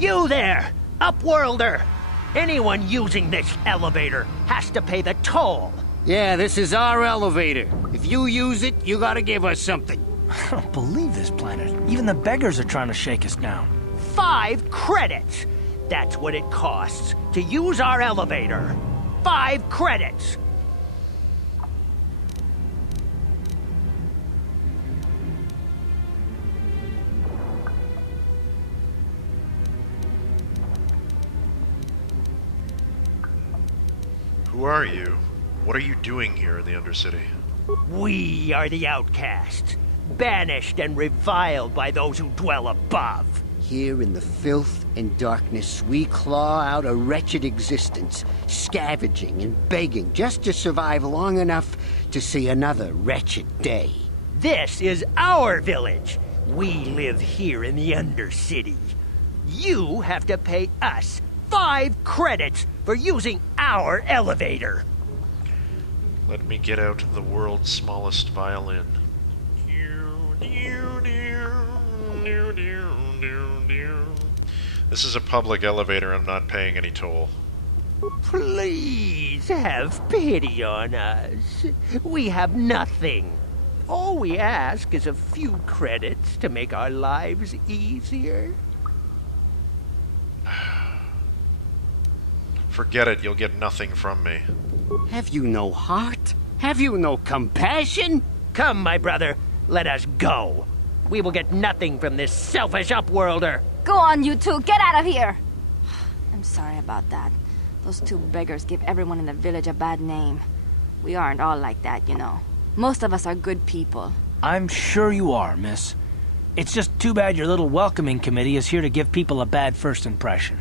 You there, Upworlder! Anyone using this elevator has to pay the toll. Yeah, this is our elevator. If you use it, you gotta give us something. I don't believe this planet. Even the beggars are trying to shake us down. 5 credits! That's what it costs to use our elevator. 5 credits! Who are you? What are you doing here in the Undercity? We are the outcasts, banished and reviled by those who dwell above. Here in the filth and darkness, we claw out a wretched existence, scavenging and begging just to survive long enough to see another wretched day. This is our village. We live here in the Undercity. You have to pay us 5 credits for using our elevator. Let me get out the world's smallest violin. This is a public elevator. I'm not paying any toll. Please have pity on us. We have nothing. All we ask is a few credits to make our lives easier. Forget it. You'll get nothing from me. Have you no heart? Have you no compassion? Come, my brother, let us go. We will get nothing from this selfish Upworlder. Go on, you two. Get out of here. I'm sorry about that. Those 2 beggars give everyone in the village a bad name. We aren't all like that, you know. Most of us are good people. I'm sure you are, miss. It's just too bad your little welcoming committee is here to give people a bad first impression.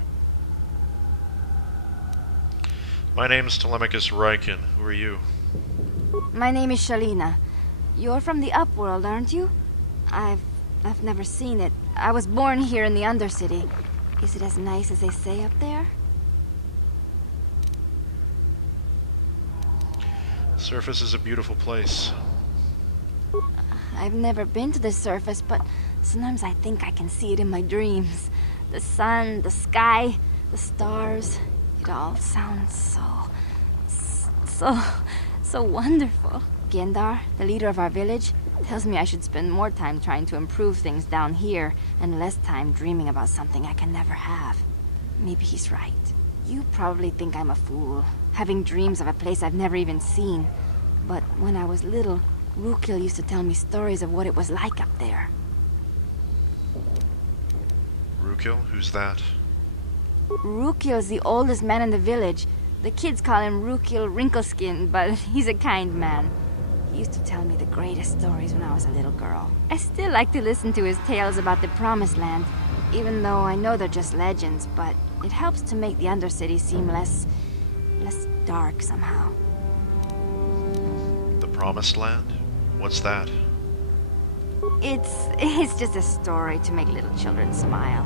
My name's Telemachus Ryken. Who are you? My name is Shalina. You're from the Upworld, aren't you? I've never seen it. I was born here in the Undercity. Is it as nice as they say up there? Surface is a beautiful place. I've never been to the surface, but sometimes I think I can see it in my dreams. The sun, the sky, the stars. It all sounds so wonderful. Gendar, the leader of our village, tells me I should spend more time trying to improve things down here and less time dreaming about something I can never have. Maybe he's right. You probably think I'm a fool, having dreams of a place I've never even seen. But when I was little, Rukil used to tell me stories of what it was like up there. Rukil? Who's that? Rukil's the oldest man in the village. The kids call him Rukil Wrinkleskin, but he's a kind man. He used to tell me the greatest stories when I was a little girl. I still like to listen to his tales about the Promised Land, even though I know they're just legends, but it helps to make the Undercity seem less dark somehow. The Promised Land? What's that? It's just a story to make little children smile.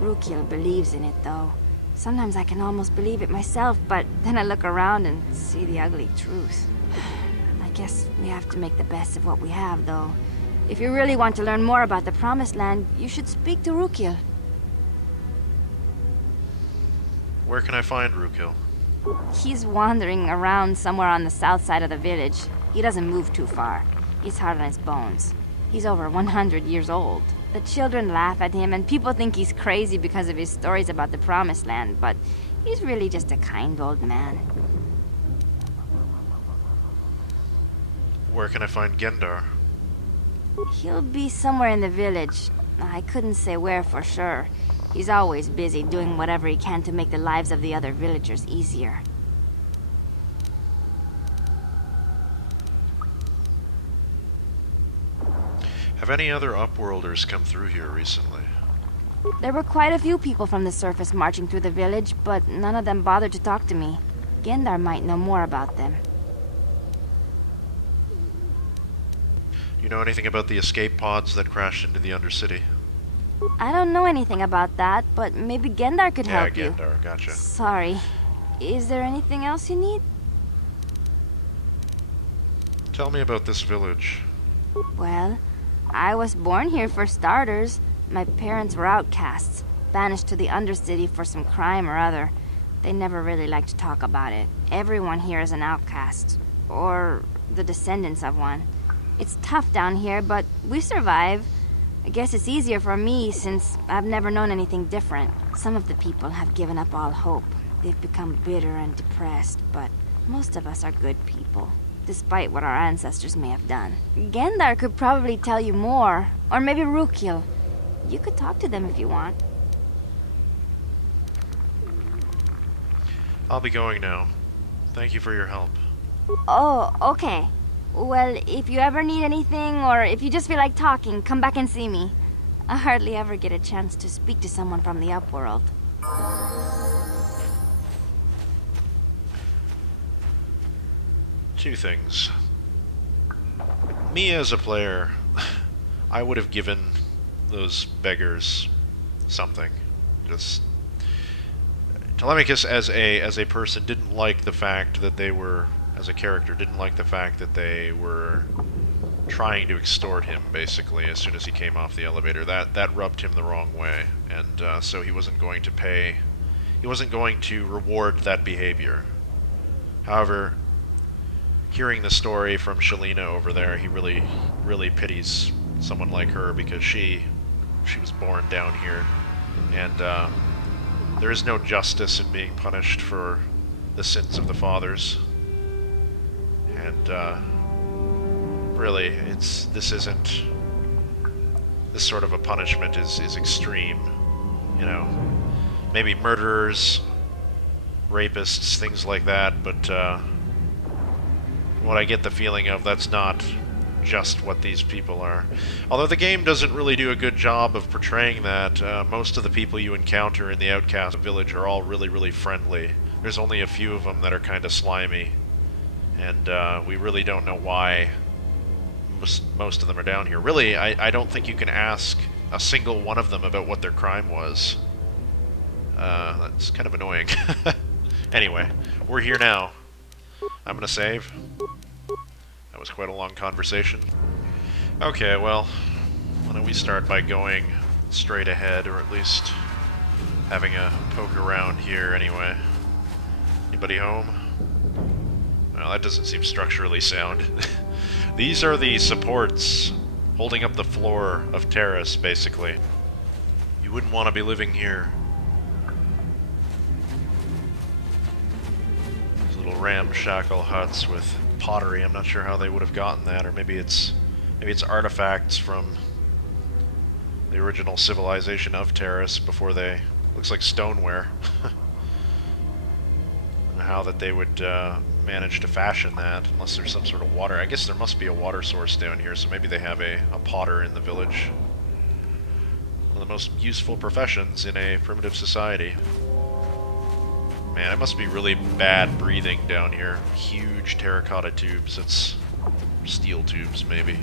Rukil believes in it, though. Sometimes I can almost believe it myself, but then I look around and see the ugly truth. I guess we have to make the best of what we have, though. If you really want to learn more about the Promised Land, you should speak to Rukil. Where can I find Rukil? He's wandering around somewhere on the south side of the village. He doesn't move too far. He's hard on his bones. He's over 100 years old. The children laugh at him, and people think he's crazy because of his stories about the Promised Land, but he's really just a kind old man. Where can I find Gendar? He'll be somewhere in the village. I couldn't say where for sure. He's always busy doing whatever he can to make the lives of the other villagers easier. Have any other Upworlders come through here recently? There were quite a few people from the surface marching through the village, but none of them bothered to talk to me. Gendar might know more about them. You know anything about the escape pods that crashed into the Undercity? I don't know anything about that, but maybe Gendar could help you. Yeah, Gendar, gotcha. Sorry. Is there anything else you need? Tell me about this village. Well, I was born here for starters. My parents were outcasts. banished to the Undercity for some crime or other. They never really like to talk about it. Everyone here is an outcast, or the descendants of one. It's tough down here, but we survive. I guess it's easier for me since I've never known anything different. Some of the people have given up all hope. They've become bitter and depressed, but most of us are good people, despite what our ancestors may have done. Gendar could probably tell you more, or maybe Rukil. You could talk to them if you want. I'll be going now. Thank you for your help. Oh, okay. Well, if you ever need anything, or if you just feel like talking, come back and see me. I hardly ever get a chance to speak to someone from the upworld. Two things. Me as a player, I would have given those beggars something. Just Telemachus as a person didn't like the fact that they were, as a character, didn't like the fact that they were trying to extort him, basically, as soon as he came off the elevator. That rubbed him the wrong way, and so he wasn't going to pay, he wasn't going to reward that behavior. However, hearing the story from Shalina over there, he really pities someone like her, because she was born down here, and there is no justice in being punished for the sins of the fathers. And really, this sort of a punishment is extreme. You know, maybe murderers, rapists, things like that, but what I get the feeling of, that's not just what these people are. Although the game doesn't really do a good job of portraying that. Most of the people you encounter in the outcast village are all really friendly. There's only a few of them that are kind of slimy, and we really don't know why most of them are down here. Really, I don't think you can ask a single one of them about what their crime was. That's kind of annoying. Anyway, we're here now. I'm gonna save. That was quite a long conversation. Okay, well, why don't we start by going straight ahead, or at least having a poke around here anyway. Anybody home? Well, that doesn't seem structurally sound. These are the supports holding up the floor of Terrace, basically. You wouldn't want to be living here. These little ramshackle huts with pottery. I'm not sure how they would have gotten that, or maybe it's artifacts from the original civilization of Terrace before they... looks like stoneware. And how that they would manage to fashion that, unless there's some sort of water. I guess there must be a water source down here, so maybe they have a potter in the village. One of the most useful professions in a primitive society. Man, it must be really bad breathing down here. Huge terracotta tubes. It's steel tubes, maybe.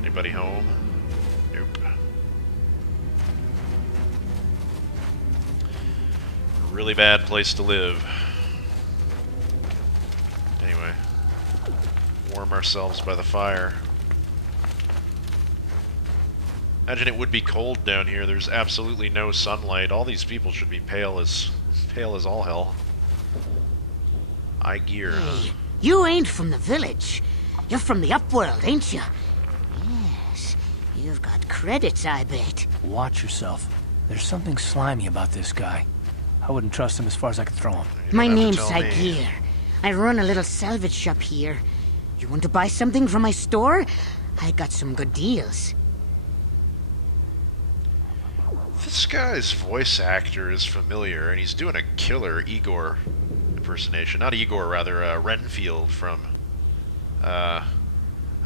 Anybody home? Nope. Really bad place to live. Anyway, warm ourselves by the fire. Imagine it would be cold down here. There's absolutely no sunlight. All these people should be pale as all hell. Eye gear. Hey, you ain't from the village. You're from the upworld, ain't you? Yes, you've got credits, I bet. Watch yourself. There's something slimy about this guy. I wouldn't trust him as far as I could throw him. My name's Igir. I run a little salvage shop here. You want to buy something from my store? I got some good deals. This guy's voice actor is familiar, and he's doing a killer Igor impersonation. Not Igor, rather, Renfield from... I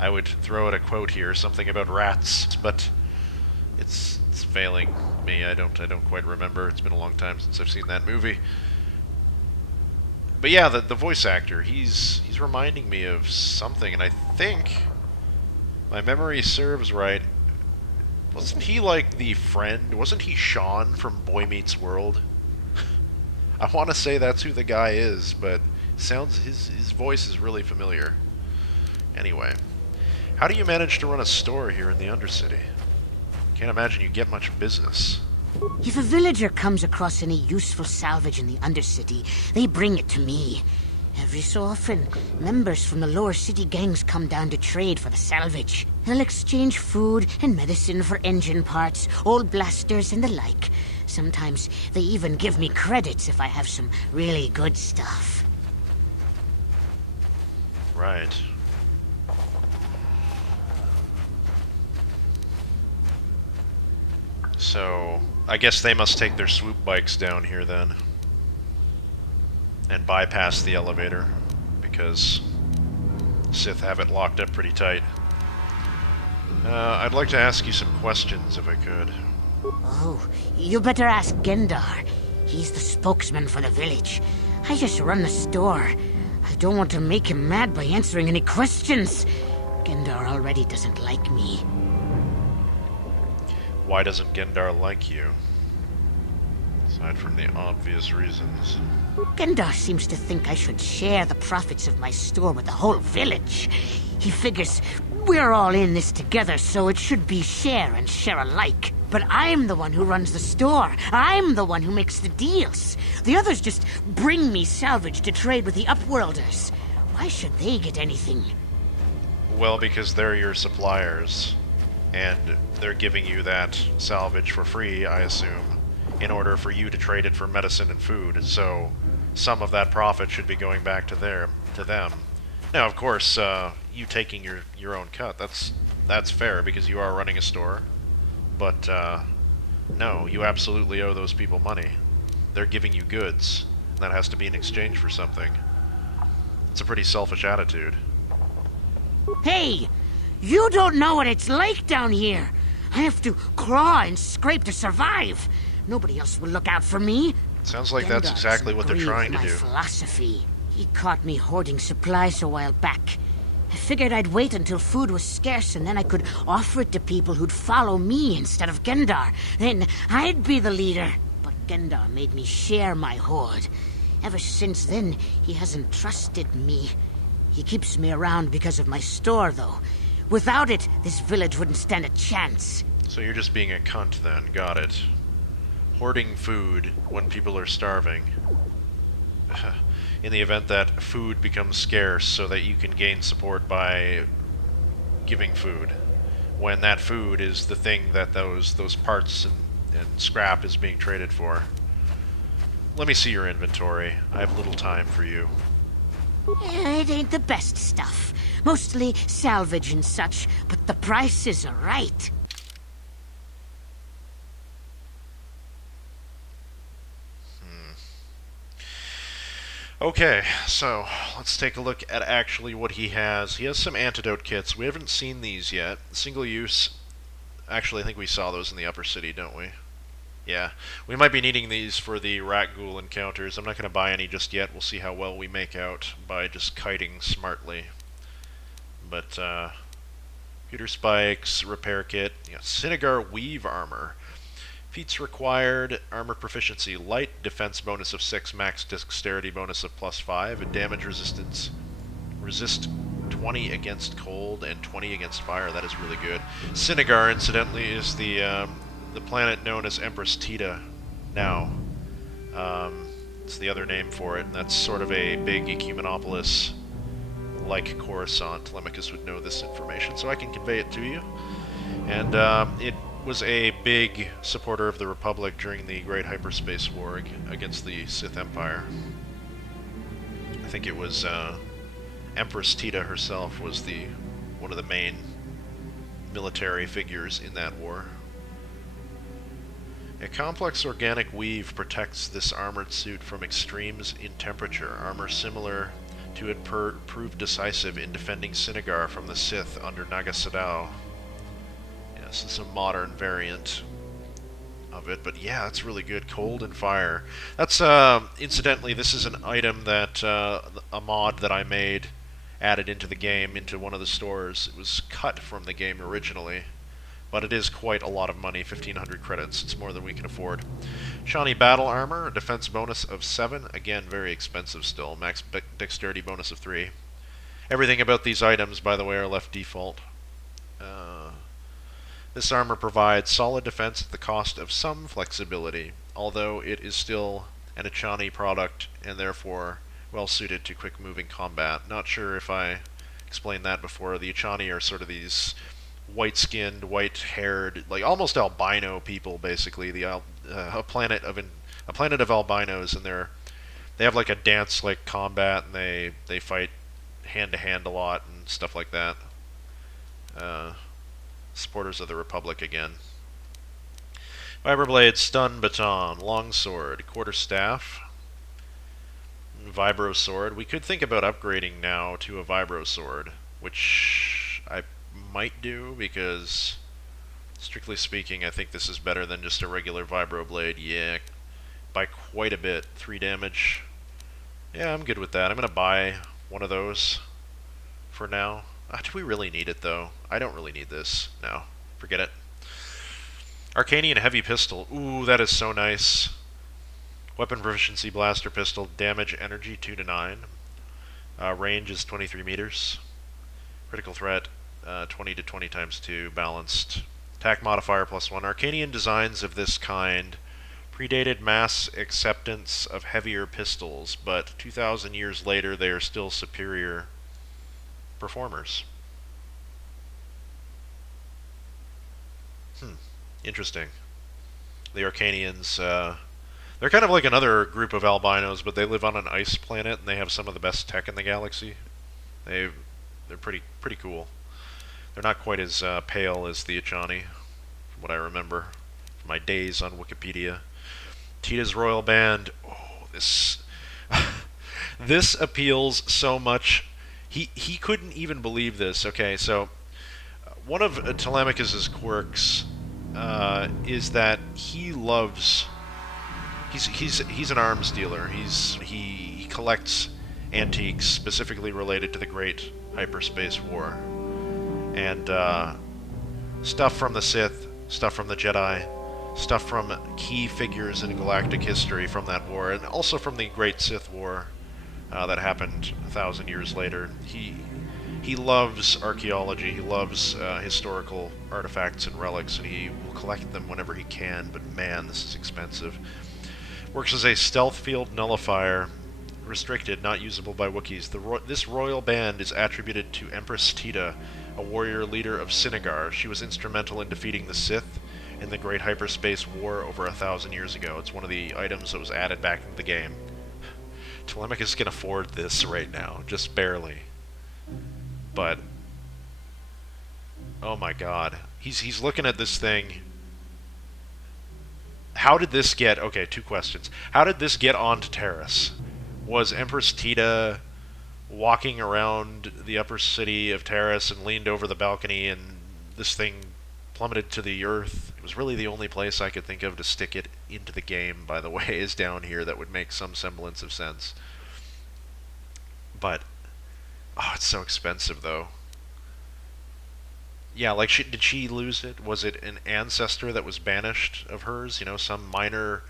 would throw out a quote here, something about rats, but it's failing me. I don't quite remember. It's been a long time since I've seen that movie. But yeah, the voice actor, he's reminding me of something, and I think my memory serves right. Wasn't he like the friend? Wasn't he Sean from Boy Meets World? I want to say that's who the guy is, but his voice is really familiar. Anyway, how do you manage to run a store here in the Undercity? Can't imagine you get much business. If a villager comes across any useful salvage in the Undercity, they bring it to me. Every so often, members from the lower city gangs come down to trade for the salvage. They'll exchange food and medicine for engine parts, old blasters, and the like. Sometimes they even give me credits if I have some really good stuff. Right. So, I guess they must take their swoop bikes down here then. And bypass the elevator, because Sith have it locked up pretty tight. I'd like to ask you some questions, if I could. Oh, you better ask Gendar. He's the spokesman for the village. I just run the store. I don't want to make him mad by answering any questions. Gendar already doesn't like me. Why doesn't Gendar like you? Aside from the obvious reasons. Gendar seems to think I should share the profits of my store with the whole village. He figures we're all in this together, so it should be share and share alike. But I'm the one who runs the store. I'm the one who makes the deals. The others just bring me salvage to trade with the Upworlders. Why should they get anything? Well, because they're your suppliers, and they're giving you that salvage for free, I assume, in order for you to trade it for medicine and food, so some of that profit should be going back to them. Now, of course, you taking your own cut, that's fair, because you are running a store, but no, you absolutely owe those people money. They're giving you goods. That has to be in exchange for something. It's a pretty selfish attitude. Hey! You don't know what it's like down here! I have to claw and scrape to survive! Nobody else will look out for me! Sounds like that's exactly what they're trying to do. My philosophy. He caught me hoarding supplies a while back. I figured I'd wait until food was scarce and then I could offer it to people who'd follow me instead of Gendar. Then I'd be the leader. But Gendar made me share my hoard. Ever since then, he hasn't trusted me. He keeps me around because of my store, though. Without it, this village wouldn't stand a chance. So you're just being a cunt then, got it. Hoarding food when people are starving. In the event that food becomes scarce so that you can gain support by giving food. When that food is the thing that those parts and scrap is being traded for. Let me see your inventory. I have little time for you. It ain't the best stuff. Mostly salvage and such, but the prices are right. Okay, so let's take a look at actually what he has. He has some antidote kits. We haven't seen these yet. Single use. Actually, I think we saw those in the upper city, don't we? Yeah. We might be needing these for the rat ghoul encounters. I'm not going to buy any just yet. We'll see how well we make out by just kiting smartly. But, computer spikes, repair kit. Yeah, Sinagar weave armor. Feats required, armor proficiency, light, defense bonus of 6, max dexterity bonus of +5, and damage resistance. Resist 20 against cold and 20 against fire. That is really good. Sinagar, incidentally, is the planet known as Empress Tita now. It's the other name for it, and that's sort of a big ecumenopolis like Coruscant. Telemachus would know this information, so I can convey it to you. And it was a big supporter of the Republic during the Great Hyperspace War against the Sith Empire. I think it was Empress Tita herself was one of the main military figures in that war. A complex organic weave protects this armored suit from extremes in temperature. Armor similar to it proved decisive in defending Sinagar from the Sith under Naga Sadow. Yes, it's a modern variant of it, but yeah, that's really good. Cold and fire. That's, incidentally, this is an item that a mod that I made added into the game, into one of the stores. It was cut from the game originally, but it is quite a lot of money, 1,500 credits. It's more than we can afford. Shawnee Battle Armor, a defense bonus of 7. Again, very expensive still. Max dexterity bonus of 3. Everything about these items, by the way, are left default. This armor provides solid defense at the cost of some flexibility, although it is still an Echani product and therefore well suited to quick-moving combat. Not sure if I explained that before. The Echani are sort of these white-skinned, white-haired, like almost albino people, basically. A planet of albinos, and they have like a dance-like combat, and they fight hand-to-hand a lot and stuff like that. Supporters of the Republic again. Vibroblade, Stun Baton, Longsword, Quarterstaff, Vibro Sword. We could think about upgrading now to a Vibro Sword, which I might do because, strictly speaking, I think this is better than just a regular Vibroblade. Yeah, by quite a bit. 3 damage. Yeah, I'm good with that. I'm going to buy one of those for now. Do we really need it, though? I don't really need this. No, forget it. Arcanian Heavy Pistol. Ooh, that is so nice. Weapon Proficiency Blaster Pistol. Damage Energy 2 to 9. Range is 23 meters. Critical Threat 20 to 20 times 2. Balanced. Attack Modifier +1. Arcanian designs of this kind predated mass acceptance of heavier pistols, but 2,000 years later they are still superior performers. Interesting. The Arcanians, they're kind of like another group of albinos, but they live on an ice planet, and they have some of the best tech in the galaxy. They're pretty cool. They're not quite as pale as the Echani, from what I remember from my days on Wikipedia. Tita's Royal Band. Oh, this this appeals so much. He couldn't even believe this. Okay, so one of Telemachus's quirks is that he loves. He's an arms dealer. He collects antiques specifically related to the Great Hyperspace War, and stuff from the Sith, stuff from the Jedi, stuff from key figures in galactic history from that war, and also from the Great Sith War that happened 1,000 years later. He loves archaeology, he loves historical artifacts and relics, and he will collect them whenever he can, but man, this is expensive. Works as a stealth field nullifier, restricted, not usable by Wookiees. This royal band is attributed to Empress Tita, a warrior leader of Sinagar. She was instrumental in defeating the Sith in the Great Hyperspace War over 1,000 years ago. It's one of the items that was added back into the game. Telemachus can afford this right now, just barely. But oh my god, he's looking at this thing. How did this get... Okay, 2 questions. How did this get onto Terrace? Was Empress Tita walking around the upper city of Terrace and leaned over the balcony and this thing plummeted to the earth? It was really the only place I could think of to stick it into the game, by the way, is down here. That would make some semblance of sense. But, oh, it's so expensive, though. Yeah, like, did she lose it? Was it an ancestor that was banished of hers? You know, some minor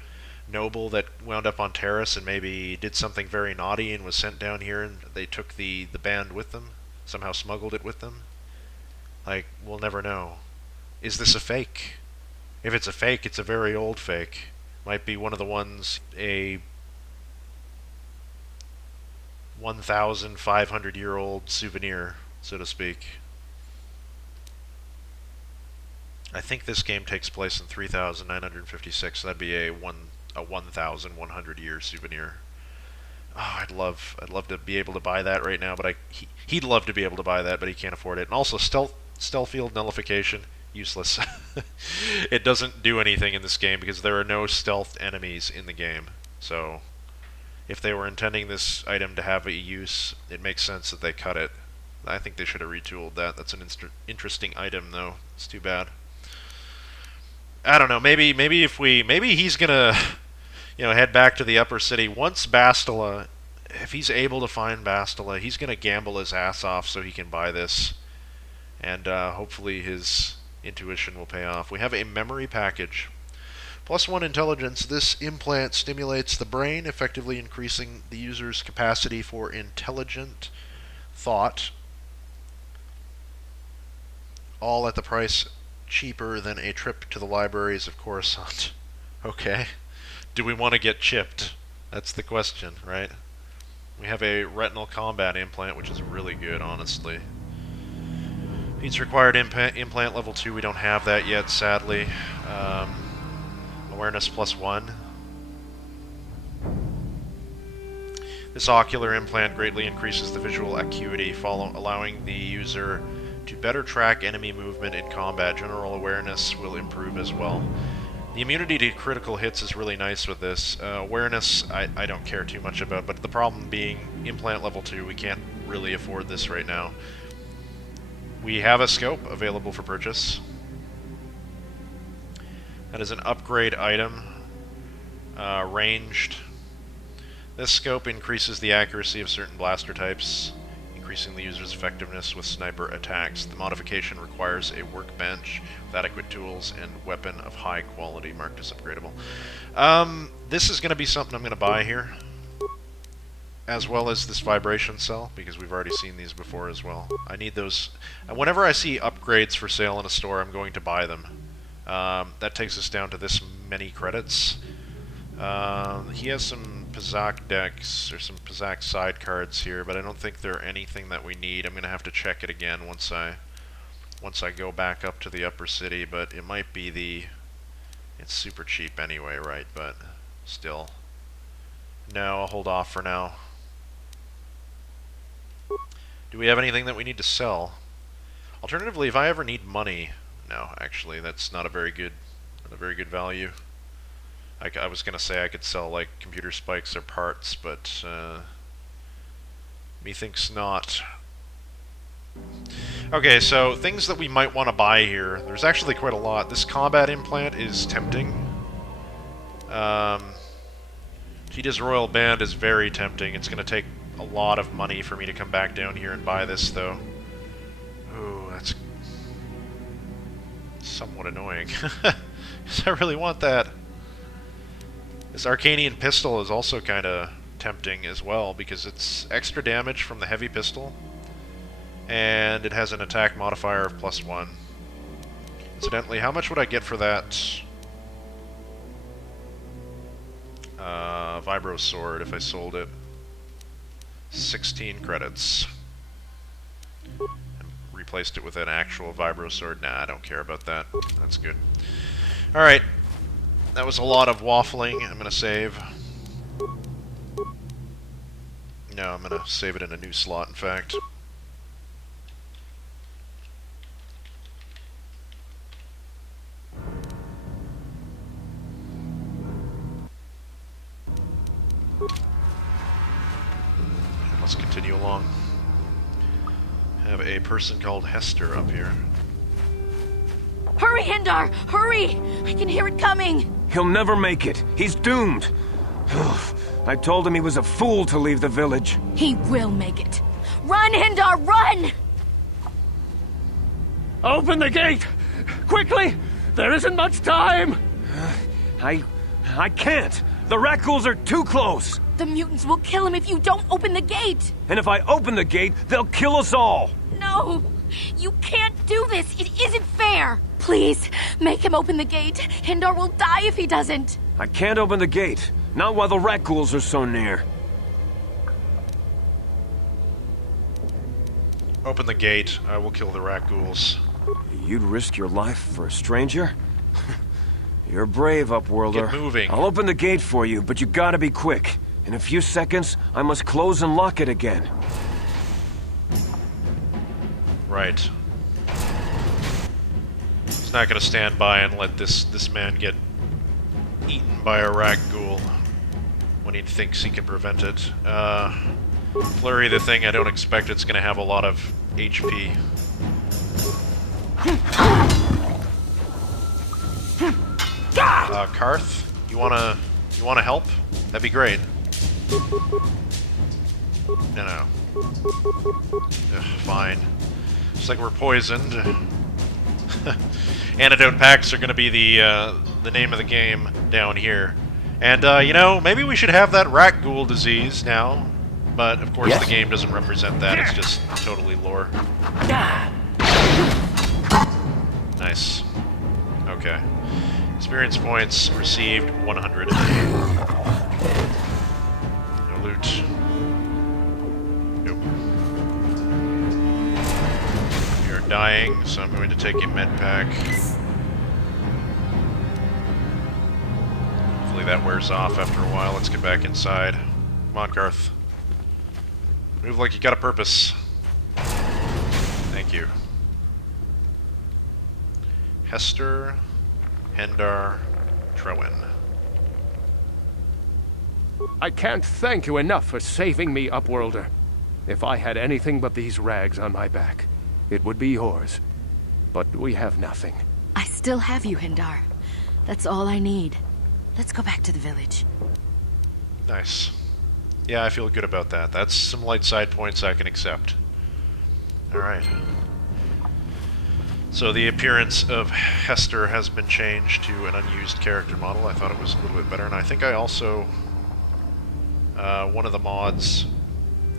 noble that wound up on Terrace and maybe did something very naughty and was sent down here, and they took the band with them? Somehow smuggled it with them? Like, we'll never know. Is this a fake? If it's a fake, it's a very old fake. Might be one of the ones, a 1,500-year-old souvenir, so to speak. I think this game takes place in 3,956, so that'd be a 1,100-year souvenir. Oh, I'd love to be able to buy that right now, but he'd love to be able to buy that, but he can't afford it. And also, stealth field nullification, useless. It doesn't do anything in this game because there are no stealth enemies in the game. So, if they were intending this item to have a use, it makes sense that they cut it. I think they should have retooled that. That's an interesting item, though. It's too bad. I don't know. Maybe he's gonna, head back to the upper city once Bastila. If he's able to find Bastila, he's gonna gamble his ass off so he can buy this, and hopefully his intuition will pay off. We have a memory package. +1 intelligence. This implant stimulates the brain, effectively increasing the user's capacity for intelligent thought. All at the price cheaper than a trip to the libraries of Coruscant. Okay. Do we want to get chipped? That's the question, right? We have a retinal combat implant, which is really good, honestly. Needs required implant level 2. We don't have that yet, sadly. Awareness +1. This ocular implant greatly increases the visual acuity, allowing the user to better track enemy movement in combat. General awareness will improve as well. The immunity to critical hits is really nice with this. Awareness, I don't care too much about, but the problem being implant level 2, we can't really afford this right now. We have a scope available for purchase. That is an upgrade item. Ranged. This scope increases the accuracy of certain blaster types, increasing the user's effectiveness with sniper attacks. The modification requires a workbench with adequate tools and weapon of high quality marked as upgradable. This is going to be something I'm going to buy here, as well as this vibration cell, because we've already seen these before as well. I need those. Whenever I see upgrades for sale in a store, I'm going to buy them. That takes us down to this many credits. He has some Pazak decks, or some Pazak side cards here, but I don't think they're anything that we need. I'm going to have to check it again once I go back up to the upper city, but it might be the... It's super cheap anyway, right? But still. No, I'll hold off for now. Do we have anything that we need to sell? Alternatively, if I ever need money... No, actually, that's not a very good value. I was going to say I could sell, like, computer spikes or parts, but, methinks not. Okay, so things that we might want to buy here. There's actually quite a lot. This combat implant is tempting. Cheetah's Royal Band is very tempting. It's going to take a lot of money for me to come back down here and buy this, though. Ooh, that's somewhat annoying. Because I really want that. This Arcanian pistol is also kind of tempting as well, because it's extra damage from the heavy pistol, and it has an attack modifier of +1. Incidentally, how much would I get for that Vibro Sword if I sold it? 16 credits. And replaced it with an actual Vibro Sword. Nah, I don't care about that. That's good. Alright. That was a lot of waffling. I'm going to save. No, I'm going to save it in a new slot, in fact. Let's continue along. Have a person called Hester up here. Hurry, Hindar! Hurry! I can hear it coming! He'll never make it. He's doomed. I told him he was a fool to leave the village. He will make it. Run, Hindar, run! Open the gate! Quickly! There isn't much time! I can't. The Rakghouls are too close. The mutants will kill him if you don't open the gate! And if I open the gate, they'll kill us all. No! You can't do this! It isn't fair! Please, make him open the gate. Hindar will die if he doesn't. I can't open the gate. Not while the Rakghouls are so near. Open the gate. I will kill the Rakghouls. You'd risk your life for a stranger? You're brave, Upworlder. Get moving. I'll open the gate for you, but you gotta be quick. In a few seconds, I must close and lock it again. Right. He's not gonna stand by and let this man get eaten by a Rakghoul when he thinks he can prevent it. Flurry the thing, I don't expect it's gonna have a lot of HP. Karth, you wanna help? That'd be great. No. Ugh, fine. Looks like we're poisoned. Antidote packs are gonna be the name of the game down here. And, you know, maybe we should have that Rakghoul disease now. But, of course, the game doesn't represent that. It's just totally lore. Nice. Okay. Experience points received 100. No loot. Nope. You're dying, so I'm going to take a med pack. Hopefully that wears off after a while. Let's get back inside. Come on, Garth. Move like you got a purpose. Thank you. Hester, Hendar, Trewin. I can't thank you enough for saving me, Upworlder. If I had anything but these rags on my back, it would be yours. But we have nothing. I still have you, Hendar. That's all I need. Let's go back to the village. Nice. Yeah, I feel good about that. That's some light side points I can accept. Alright. So the appearance of Hester has been changed to an unused character model. I thought it was a little bit better, and I think I also... one of the mods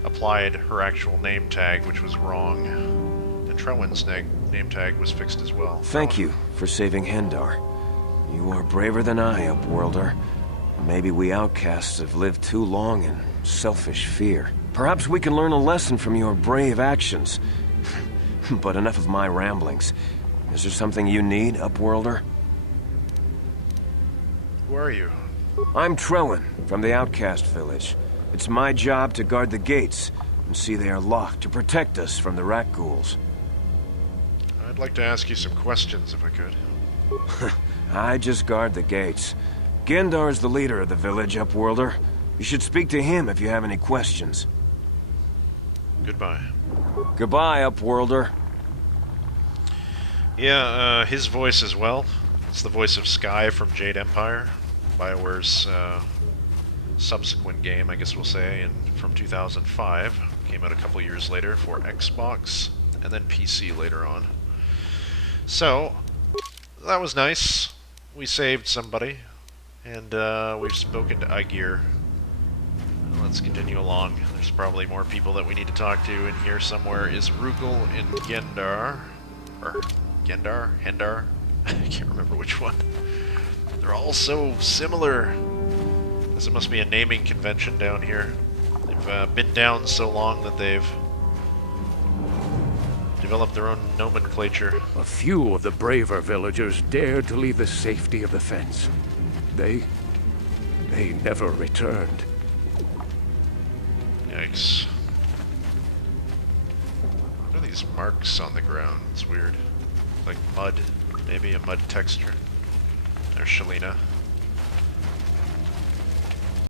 applied her actual name tag, which was wrong. And Trewin's name tag was fixed as well. Thank you for saving Hendar. You are braver than I, Upworlder. Maybe we outcasts have lived too long in selfish fear. Perhaps we can learn a lesson from your brave actions. But enough of my ramblings. Is there something you need, Upworlder? Who are you? I'm Trewin, from the outcast village. It's my job to guard the gates, and see they are locked to protect us from the rat ghouls. I'd like to ask you some questions, if I could. I just guard the gates. Gendar's the leader of the village, Upworlder. You should speak to him if you have any questions. Goodbye. Goodbye, Upworlder. Yeah, his voice as well. It's the voice of Sky from Jade Empire, Bioware's subsequent game, I guess we'll say, from 2005. Came out a couple years later for Xbox, and then PC later on. So, that was nice. We saved somebody, and we've spoken to Aegir. Let's continue along. There's probably more people that we need to talk to. In here somewhere is Rugal and Gendar. Or Gendar? Hendar? I can't remember which one. They're all so similar. This must be a naming convention down here. They've been down so long that they've developed their own nomenclature. A few of the braver villagers dared to leave the safety of the fence. They never returned. Yikes. What are these marks on the ground? It's weird. Like mud. Maybe a mud texture. There's Shalina.